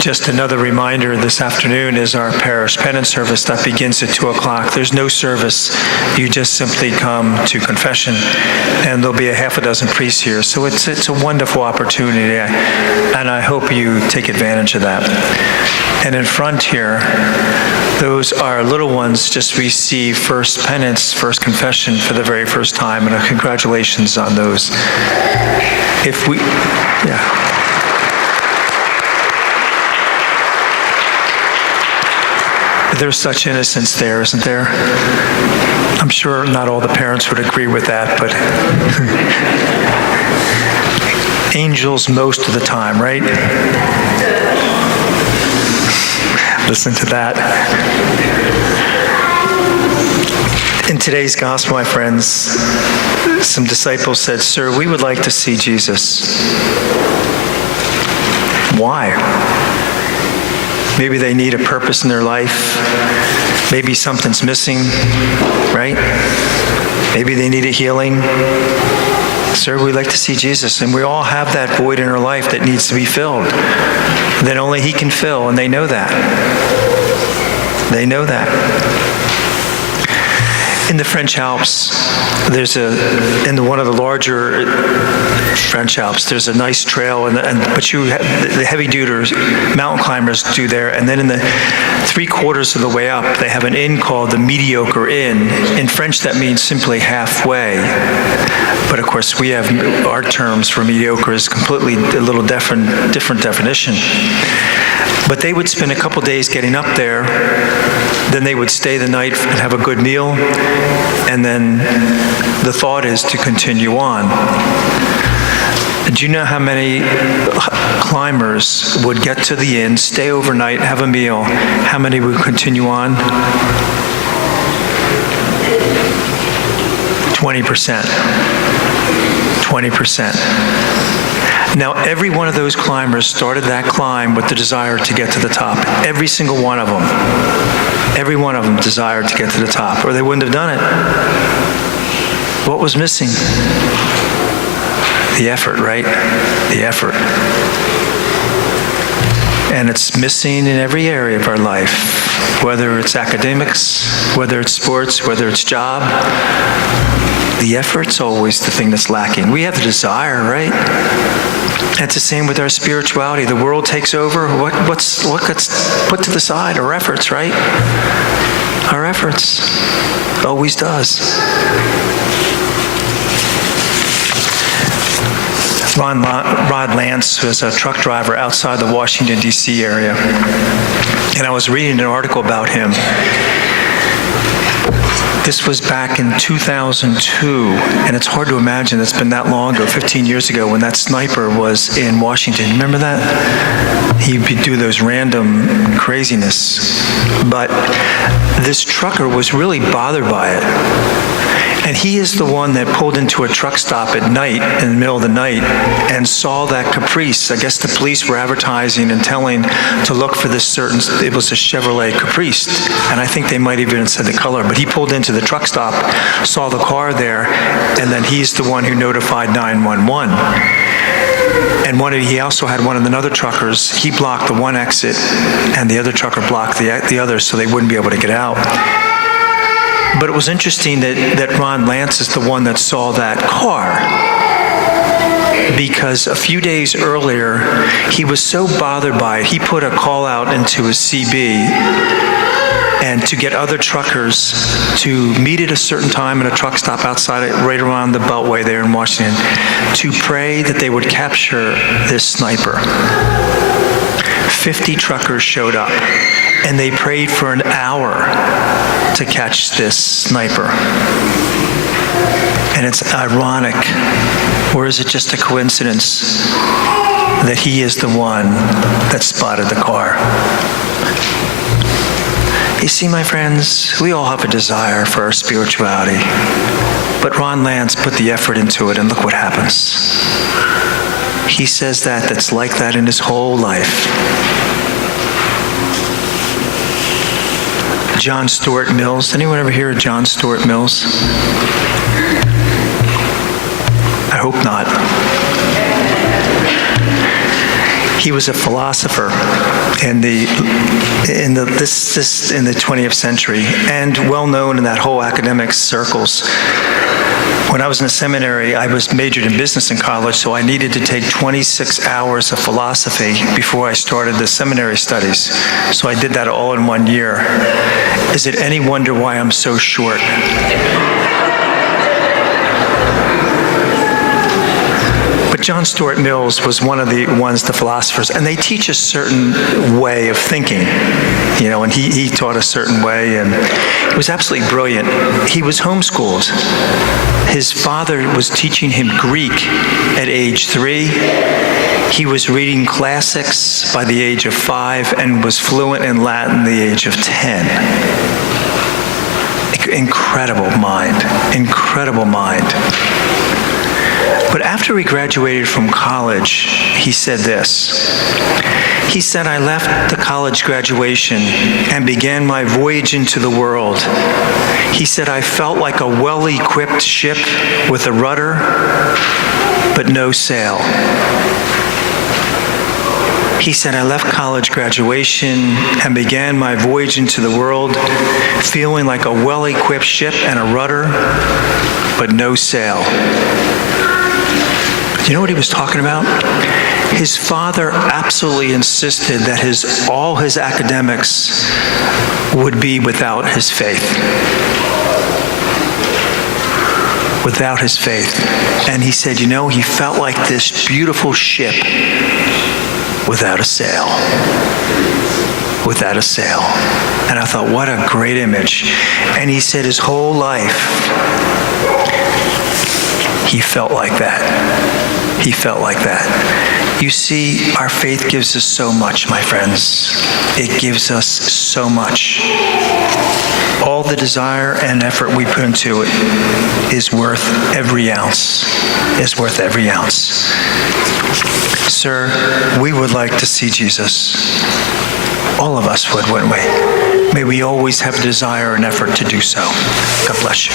Just another reminder, this afternoon is our parish penance service that begins at 2 o'clock. There's no service. You just simply come to confession, and there'll be a half a dozen priests here. So it's a wonderful opportunity, and I hope you take advantage of that. And in front here, those are little ones just receive first penance, first confession for the very first time, and congratulations on those. There's such innocence there, isn't there? I'm sure not all the parents would agree with that, but angels most of the time, right? Listen to that. In today's gospel, my friends, some disciples said, "Sir, we would like to see Jesus." Why? Maybe they need a purpose in their life. Maybe something's missing, right? Maybe they need a healing. "Sir, we'd like to see Jesus." And we all have that void in our life that needs to be filled, that only He can fill, and they know that. They know that. In the French Alps, in one of the larger French Alps, there's a nice trail, but the heavy-duty mountain climbers do there, and then in the 3/4 of the way up, they have an inn called the Mediocre Inn. In French, that means simply halfway. But of course, we have our terms for mediocre is completely a little different definition. But they would spend a couple days getting up there, then they would stay the night and have a good meal, and then the thought is to continue on. Do you know how many climbers would get to the inn, stay overnight, have a meal? How many would continue on? 20%. 20%. Now, every one of those climbers started that climb with the desire to get to the top. Every single one of them. Every one of them desired to get to the top, or they wouldn't have done it. What was missing? The effort, right? The effort. And it's missing in every area of our life, whether it's academics, whether it's sports, whether it's job. The effort's always the thing that's lacking. We have the desire, right? It's the same with our spirituality. The world takes over. What gets put to the side? Our efforts, right? Our efforts. Always does. Rod Lance was a truck driver outside the Washington, D.C. area. And I was reading an article about him. This was back in 2002, and it's hard to imagine it's been that long ago, 15 years ago, when that sniper was in Washington. Remember that? He'd do those random craziness. But this trucker was really bothered by it. And he is the one that pulled into a truck stop at night, in the middle of the night, and saw that Caprice. I guess the police were advertising and telling to look for this certain, it was a Chevrolet Caprice. And I think they might even have said the color. But he pulled into the truck stop, saw the car there, and then he's the one who notified 911. And he also had another truckers, he blocked the one exit, and the other trucker blocked the other so they wouldn't be able to get out. But it was interesting that Ron Lance is the one that saw that car, because a few days earlier, he was so bothered by it, he put a call out into his CB and to get other truckers to meet at a certain time at a truck stop outside, right around the Beltway there in Washington, to pray that they would capture this sniper. 50 truckers showed up, and they prayed for an hour to catch this sniper. And it's ironic, or is it just a coincidence, that he is the one that spotted the car? You see, my friends, we all have a desire for our spirituality. But Ron Lance put the effort into it, and look what happens. He says that's like that in his whole life. John Stuart Mills. Anyone ever hear of John Stuart Mills? hope not. He was a philosopher in the 20th century, and well known in that whole academic circles. When I was in the seminary, I was majored in business in college, so I needed to take 26 hours of philosophy before I started the seminary studies. So I did that all in 1 year. Is it any wonder why I'm so short? But John Stuart Mills was one of the philosophers, and they teach a certain way of thinking, and he taught a certain way, and it was absolutely brilliant. He was homeschooled. His father was teaching him Greek at age 3. He was reading classics by the age of 5 and was fluent in Latin at the age of 10. Incredible mind, incredible mind. But after he graduated from college, he said this. He said, I left the college graduation and began my voyage into the world. He said, I felt like a well-equipped ship with a rudder, but no sail. He said, I left college graduation and began my voyage into the world, feeling like a well-equipped ship and a rudder, but no sail. You know what he was talking about? His father absolutely insisted that all his academics would be without his faith. Without his faith. And he said, he felt like this beautiful ship without a sail. Without a sail. And I thought, what a great image. And he said his whole life, he felt like that. He felt like that. You see, our faith gives us so much, my friends. It gives us so much. All the desire and effort we put into it is worth every ounce. Is worth every ounce. Sir, we would like to see Jesus. All of us would, wouldn't we? May we always have desire and effort to do so. God bless you.